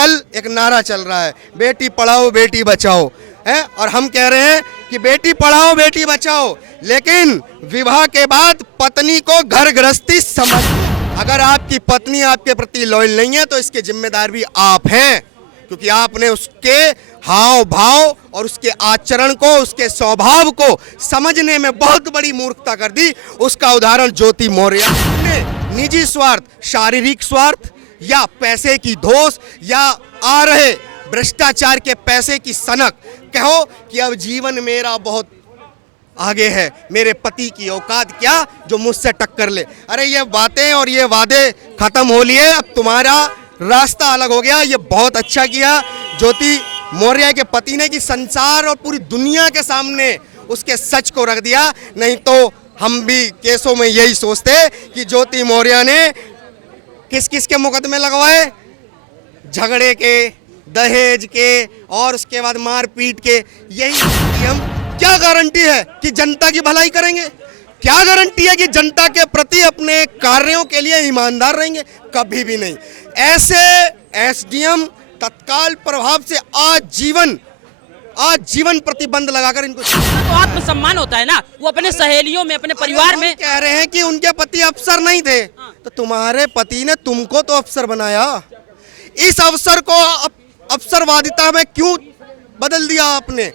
आजकल एक नारा चल रहा है, बेटी पढ़ाओ बेटी बचाओ है, और हम कह रहे हैं कि बेटी पढ़ाओ बेटी बचाओ, लेकिन विवाह के बाद पत्नी को घर गृहस्थी समझ। अगर आपकी पत्नी आपके प्रति लॉयल नहीं है तो इसके जिम्मेदार भी आप हैं, क्योंकि आपने उसके हाव भाव और उसके आचरण को, उसके स्वभाव को समझने में बहुत बड़ी मूर्खता कर दी। उसका उदाहरण ज्योति मौर्य ने निजी स्वार्थ, शारीरिक स्वार्थ या पैसे की धौंस या आ रहे भ्रष्टाचार के पैसे की सनक, कहो कि अब जीवन मेरा बहुत आगे है, मेरे पति की औकात क्या जो मुझसे टक्कर ले। अरे ये बातें और ये वादे खत्म हो लिए, अब तुम्हारा रास्ता अलग हो गया। ये बहुत अच्छा किया ज्योति मौर्य के पति ने कि संसार और पूरी दुनिया के सामने उसके सच को रख दिया, नहीं तो हम भी केसों में यही सोचते कि ज्योति मौर्य ने किस किस के मुकदमे लगवाए, झगड़े के, दहेज के और उसके बाद मारपीट के। यही हम क्या गारंटी है कि जनता की भलाई करेंगे? क्या गारंटी है कि जनता के प्रति अपने कार्यों के लिए ईमानदार रहेंगे? कभी भी नहीं। ऐसे एसडीएम तत्काल प्रभाव से आजीवन प्रतिबंध लगाकर इनको तो आत्मसम्मान होता है ना, वो अपने सहेलियों में, अपने परिवार में। कह रहे हैं कि उनके पति अफसर नहीं थे, तो तुम्हारे पति ने तुमको तो अफसर बनाया। इस अवसर को अफसरवादिता में क्यों बदल दिया आपने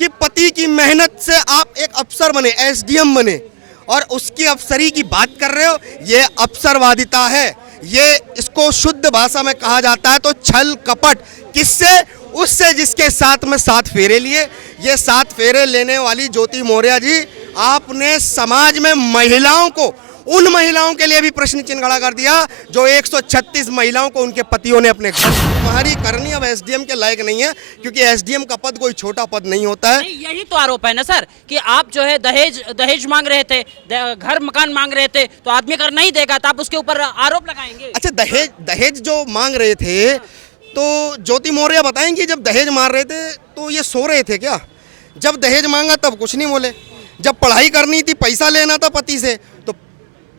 कि पति की मेहनत से आप एक अफसर बने, एसडीएम बने, और उसकी अफसरी की बात कर रहे हो? ये अफसरवादिता है। ये इसको शुद्ध भाषा में कहा जाता है तो छल कपट। किससे? उससे जिसके साथ में 7 फेरे लिए। ये 7 फेरे लेने वाली ज्योति मौर्य जी, आपने समाज में महिलाओं को, उन महिलाओं के लिए भी प्रश्न चिन्ह खड़ा कर दिया जो 136 महिलाओं को उनके पतियों ने अपने घर। तुम्हारी करनी अब एसडीएम के लायक नहीं है, क्योंकि एसडीएम का पद कोई छोटा पद नहीं होता है। यही तो आरोप है ना सर कि आप जो है दहेज मांग रहे थे, घर मकान मांग रहे थे, तो आदमी अगर नहीं देगा तो आप उसके ऊपर आरोप लगाएंगे। अच्छा, दहेज जो मांग रहे थे तो ज्योति मौर्य बताएंगी, जब दहेज मार रहे थे तो ये सो रहे थे क्या? जब दहेज मांगा तब कुछ नहीं बोले, जब पढ़ाई करनी थी, पैसा लेना था पति से, तो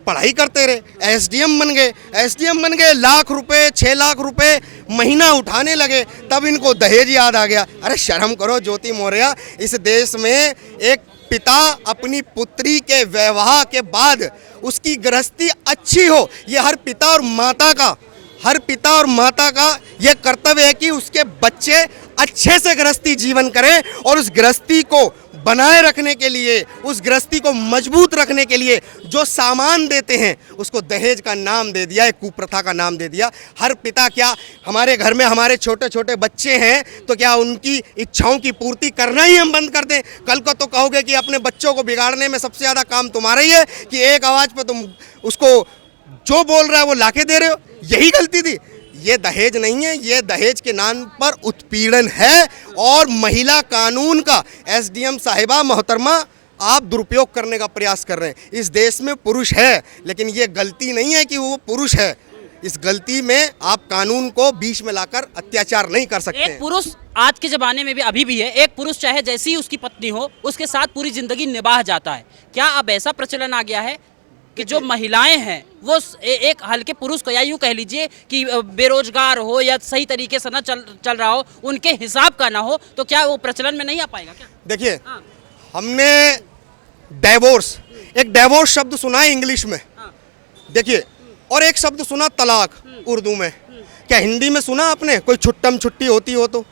पढ़ाई करते रहे। एसडीएम बन गए, लाख रुपए, 6 लाख रुपए महीना उठाने लगे, तब इनको दहेज याद आ गया। अरे शर्म करो ज्योति मौर्य। इस देश में एक पिता अपनी पुत्री के विवाह के बाद उसकी गृहस्थी अच्छी हो, ये हर पिता और माता का यह कर्तव्य है कि उसके बच्चे अच्छे से गृहस्थी जीवन करें, और उस गृहस्थी को बनाए रखने के लिए, उस गृहस्थी को मजबूत रखने के लिए जो सामान देते हैं उसको दहेज का नाम दे दिया, एक कुप्रथा का नाम दे दिया। हर पिता, क्या हमारे घर में हमारे छोटे छोटे बच्चे हैं तो क्या उनकी इच्छाओं की पूर्ति करना ही हम बंद कर दें? कल को तो कहोगे कि अपने बच्चों को बिगाड़ने में सबसे ज़्यादा काम तुम्हारा ही है कि एक आवाज़ पर तुम उसको जो बोल रहा है वो लाके दे रहे हो। यही गलती थी। ये दहेज नहीं है, ये दहेज के नाम पर उत्पीड़न है, और महिला कानून का एसडीएम साहिबा मोहतरमा आप दुरुपयोग करने का प्रयास कर रहे हैं। इस देश में पुरुष है, लेकिन ये गलती नहीं है कि वो पुरुष है। इस गलती में आप कानून को बीच में लाकर अत्याचार नहीं कर सकते। एक पुरुष आज के ज़माने में भी अभी भी है, एक पुरुष चाहे जैसी ही उसकी पत्नी हो उसके साथ पूरी जिंदगी निभाह जाता है। क्या अब ऐसा प्रचलन आ गया है कि जो महिलाएं हैं वो एक हल्के पुरुष को, या यूँ कह लीजिए कि बेरोजगार हो या सही तरीके से ना चल रहा हो, उनके हिसाब का ना हो, तो क्या वो प्रचलन में नहीं आ पाएगा क्या? देखिए, हमने एक डिवोर्स शब्द सुना है इंग्लिश में, देखिए, और एक शब्द सुना तलाक उर्दू में। क्या हिंदी में सुना आपने कोई छुट्टम छुट्टी होती हो? तो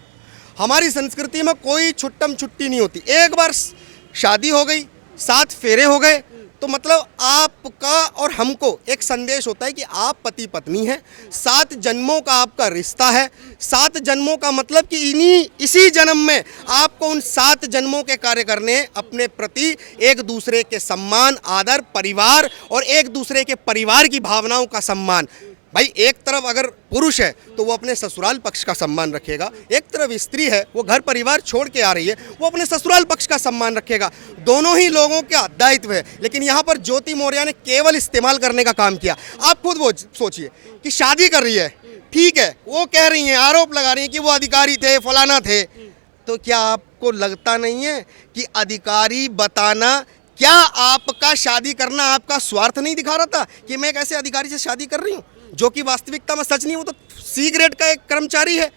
हमारी संस्कृति में कोई छुट्टम छुट्टी नहीं होती। एक बार शादी हो गई, 7 फेरे हो गए, तो मतलब आपका और हमको एक संदेश होता है कि आप पति पत्नी हैं, 7 जन्मों का आपका रिश्ता है। 7 जन्मों का मतलब कि इसी जन्म में आपको उन 7 जन्मों के कार्य करने, अपने प्रति एक दूसरे के सम्मान, आदर, परिवार और एक दूसरे के परिवार की भावनाओं का सम्मान। भाई, एक तरफ अगर पुरुष है तो वो अपने ससुराल पक्ष का सम्मान रखेगा, एक तरफ स्त्री है वो घर परिवार छोड़ के आ रही है, वो अपने ससुराल पक्ष का सम्मान रखेगा। दोनों ही लोगों का दायित्व है। लेकिन यहाँ पर ज्योति मौर्य ने केवल इस्तेमाल करने का काम किया। आप खुद वो सोचिए कि शादी कर रही है, ठीक है, वो कह रही हैं, आरोप लगा रही हैं कि वो अधिकारी थे, फलाना थे, तो क्या आपको लगता नहीं है कि अधिकारी बताना, क्या आपका शादी करना आपका स्वार्थ नहीं दिखा रहा था कि मैं एक ऐसे अधिकारी से शादी कर रही हूँ जो कि वास्तविकता में सच नहीं? वो तो सी ग्रेड का एक कर्मचारी है,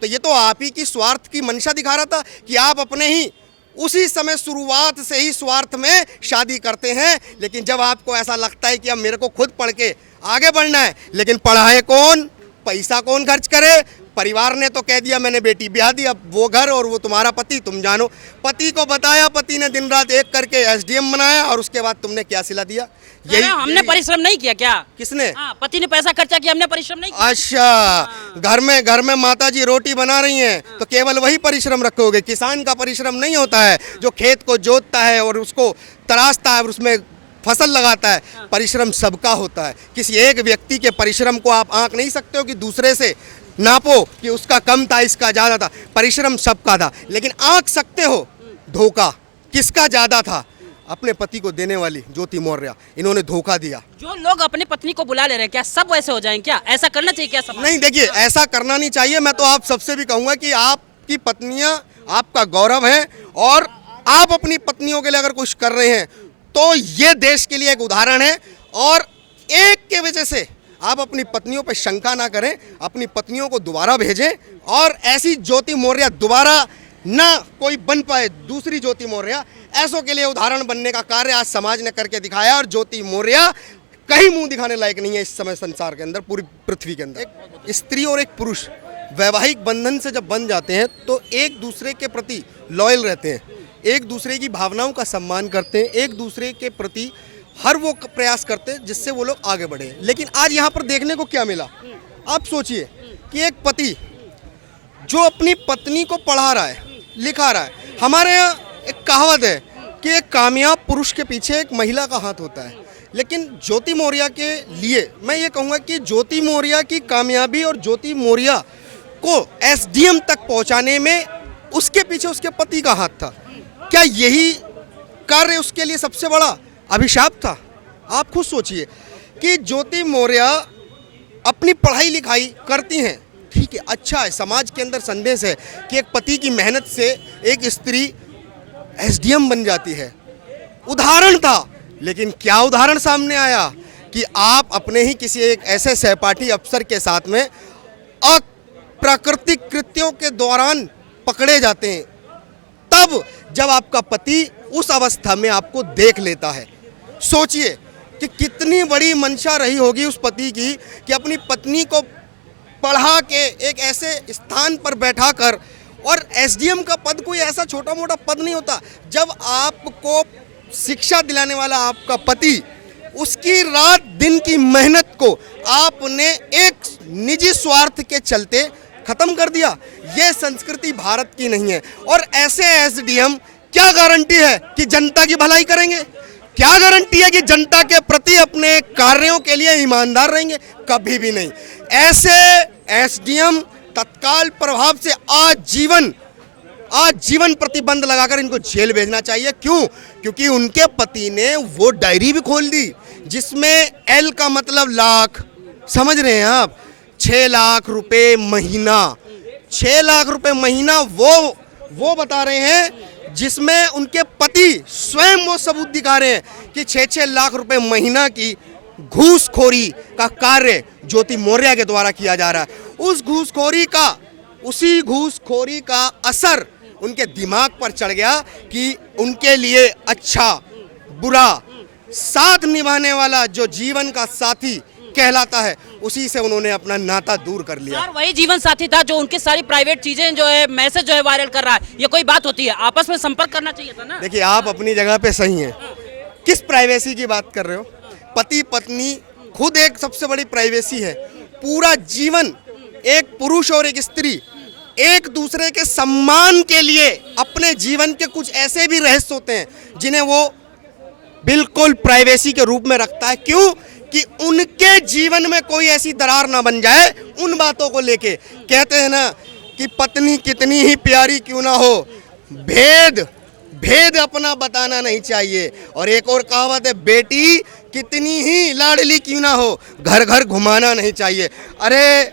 तो ये तो आप ही की स्वार्थ की मंशा दिखा रहा था कि आप अपने ही उसी समय शुरुआत से ही स्वार्थ में शादी करते हैं। लेकिन जब आपको ऐसा लगता है कि अब मेरे को खुद पढ़ के आगे बढ़ना है, लेकिन पढ़ाए कौन, पैसा कौन खर्च करे? परिवार ने तो कह दिया मैंने बेटी ब्याह दी, अब वो घर और वो तुम्हारा पति, तुम जानो। पति को बताया, पति ने दिन रात एक करके एसडीएम बनाया, और उसके बाद तुमने क्या सिला दिया? हमने परिश्रम नहीं किया क्या? किसने? पति ने पैसा खर्चा किया, हमने परिश्रम नहीं किया। अच्छा, घर में माता जी रोटी बना रही हैं तो केवल वही परिश्रम रखोगे? किसान का परिश्रम नहीं होता है जो खेत को जोतता है और उसको तराशता है और उसमें फसल लगाता है। परिश्रम सबका होता है। किसी एक व्यक्ति के परिश्रम को आप आंक नहीं सकते हो कि दूसरे से नापो कि उसका कम था, इसका ज़्यादा था। परिश्रम सबका था, लेकिन आंक सकते हो धोखा किसका ज़्यादा था? अपने पति को देने वाली ज्योति मौर्य, इन्होंने धोखा दिया। जो लोग अपने पत्नी को बुला ले रहे हैं, क्या सब वैसे हो जाएं? क्या ऐसा करना चाहिए क्या समाज? नहीं, देखिए, ऐसा करना नहीं चाहिए। मैं तो आप सबसे भी कहूँगा कि आपकी पत्नियाँ आपका गौरव है, और आप अपनी पत्नियों के लिए अगर कुछ कर रहे हैं तो ये देश के लिए एक उदाहरण है। और एक के वजह से आप अपनी पत्नियों पर शंका ना करें, अपनी पत्नियों को दोबारा भेजें, और ऐसी ज्योति मौर्य दोबारा ना कोई बन पाए, दूसरी ज्योति मौर्य। ऐसों के लिए उदाहरण बनने का कार्य आज समाज ने करके दिखाया, और ज्योति मौर्य कहीं मुंह दिखाने लायक नहीं है इस समय संसार के अंदर, पूरी पृथ्वी के अंदर। एक स्त्री और एक पुरुष वैवाहिक बंधन से जब बन जाते हैं तो एक दूसरे के प्रति लॉयल रहते हैं, एक दूसरे की भावनाओं का सम्मान करते हैं, एक दूसरे के प्रति हर वो प्रयास करते हैं जिससे वो लोग आगे बढ़े। लेकिन आज यहाँ पर देखने को क्या मिला? आप सोचिए कि एक पति जो अपनी पत्नी को पढ़ा रहा है, लिखा रहा है। हमारे यहाँ एक कहावत है कि एक कामयाब पुरुष के पीछे एक महिला का हाथ होता है, लेकिन ज्योति मौर्य के लिए मैं ये कहूँगा कि ज्योति मौर्य की कामयाबी और ज्योति मौर्य को एसडीएम तक पहुँचाने में उसके पीछे उसके पति का हाथ था। क्या यही कार्य उसके लिए सबसे बड़ा अभिशाप था? आप खुद सोचिए कि ज्योति मौर्य अपनी पढ़ाई लिखाई करती हैं, ठीक है, अच्छा है, समाज के अंदर संदेश है कि एक पति की मेहनत से एक स्त्री एसडीएम बन जाती है। उदाहरण था, लेकिन क्या उदाहरण सामने आया कि आप अपने ही किसी एक ऐसे सहपाठी अफसर के साथ में अप्राकृतिक कृत्यों के दौरान पकड़े जाते हैं, तब जब आपका पति उस अवस्था में आपको देख लेता है। सोचिए कि कितनी बड़ी मंशा रही होगी उस पति की कि अपनी पत्नी को पढ़ा के एक ऐसे स्थान पर बैठा कर, और एसडीएम का पद कोई ऐसा छोटा मोटा पद नहीं होता। जब आपको शिक्षा दिलाने वाला आपका पति, उसकी रात दिन की मेहनत को आपने एक निजी स्वार्थ के चलते खत्म कर दिया, ये संस्कृति भारत की नहीं है। और ऐसे एसडीएम क्या गारंटी है कि जनता की भलाई करेंगे? क्या गारंटी है कि जनता के प्रति अपने कार्यों के लिए ईमानदार रहेंगे? कभी भी नहीं। ऐसे एसडीएम तत्काल प्रभाव से आजीवन प्रतिबंध लगाकर इनको जेल भेजना चाहिए। क्यों? क्योंकि उनके पति ने वो डायरी भी खोल दी जिसमें एल का मतलब लाख, समझ रहे हैं आप? 6 लाख रुपए महीना, 6 लाख रुपए महीना वो बता रहे हैं, जिसमें उनके पति स्वयं वो सबूत दिखा रहे हैं कि 6-6 लाख रुपए महीना की घूसखोरी का कार्य ज्योति मौर्य के द्वारा किया जा रहा है। उसी घूसखोरी का असर उनके दिमाग पर चढ़ गया कि उनके लिए अच्छा बुरा साथ निभाने वाला जो जीवन का साथी कहलाता है, उसी से उन्होंने अपना नाता दूर कर लिया। और वही जीवन साथी था जो उनकी सारी प्राइवेट चीजें जो है, मैसेज जो है वायरल कर रहा है। ये कोई बात होती है? आपस में संपर्क करना चाहिए था ना। देखिए, आप अपनी जगह पे सही हैं। किस प्राइवेसी की बात कर रहे हो? पति पत्नी खुद एक सबसे बड़ी प्राइवेसी है। पूरा जीवन एक पुरुष और एक स्त्री एक दूसरे के सम्मान के लिए अपने जीवन के कुछ ऐसे भी रहस्य होते हैं जिन्हें वो बिल्कुल प्राइवेसी के रूप में रखता है। क्यों? कि उनके जीवन में कोई ऐसी दरार ना बन जाए उन बातों को लेके। कहते हैं ना कि पत्नी कितनी ही प्यारी क्यों ना हो, भेद अपना बताना नहीं चाहिए। और एक और कहावत है, बेटी कितनी ही लाडली क्यों ना हो, घर घर घुमाना नहीं चाहिए। अरे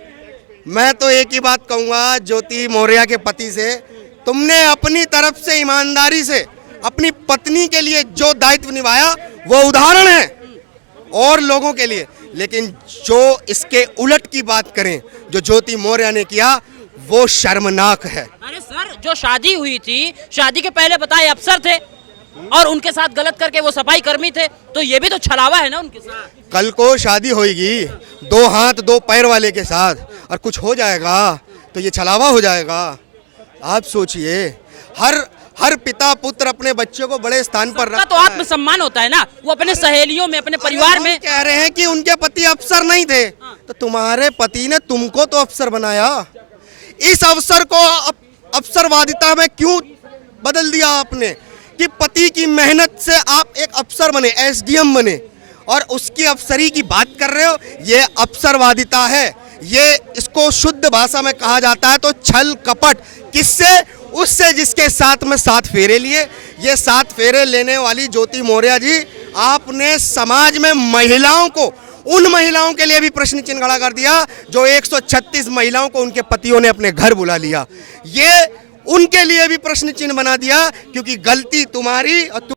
मैं तो एक ही बात कहूँगा ज्योति मौर्य के पति से, तुमने अपनी तरफ से ईमानदारी से अपनी पत्नी के लिए जो दायित्व निभाया वो उदाहरण है और लोगों के लिए। लेकिन जो इसके उलट की बात करें, जो ज्योति मौर्य ने किया, वो शर्मनाक है। अरे सर, जो शादी हुई थी, शादी के पहले बताए अफसर थे और उनके साथ गलत करके वो सफाई कर्मी थे, तो ये भी तो छलावा है ना उनके साथ। कल को शादी होगी 2 हाथ 2 पैर वाले के साथ और कुछ हो जाएगा तो ये छलावा हो जाएगा। आप सोचिए, हर पिता पुत्र अपने बच्चों को बड़े स्थान पर सबका रखता तो आत्मसम्मान होता है ना, वो अपने सहेलियों में, अपने परिवार में। कह रहे हैं कि उनके पति अफसर नहीं थे, तो तुम्हारे पति ने तुमको तो अफसर बनाया। इस अवसर को अफसरवादिता में क्यों बदल दिया आपने कि पति की मेहनत से आप एक अफसर बने, एसडीएम बने और उसकी अफसरी की बात कर रहे हो? ये अफसरवादिता है। ये इसको शुद्ध भाषा में कहा जाता है तो छल कपट। किससे? उससे जिसके साथ में 7 फेरे लिए। ये 7 फेरे लेने वाली ज्योति मौर्य जी, आपने समाज में महिलाओं को, उन महिलाओं के लिए भी प्रश्न चिन्ह खड़ा कर दिया जो 136 महिलाओं को उनके पतियों ने अपने घर बुला लिया। ये उनके लिए भी प्रश्न चिन्ह बना दिया क्योंकि गलती तुम्हारी और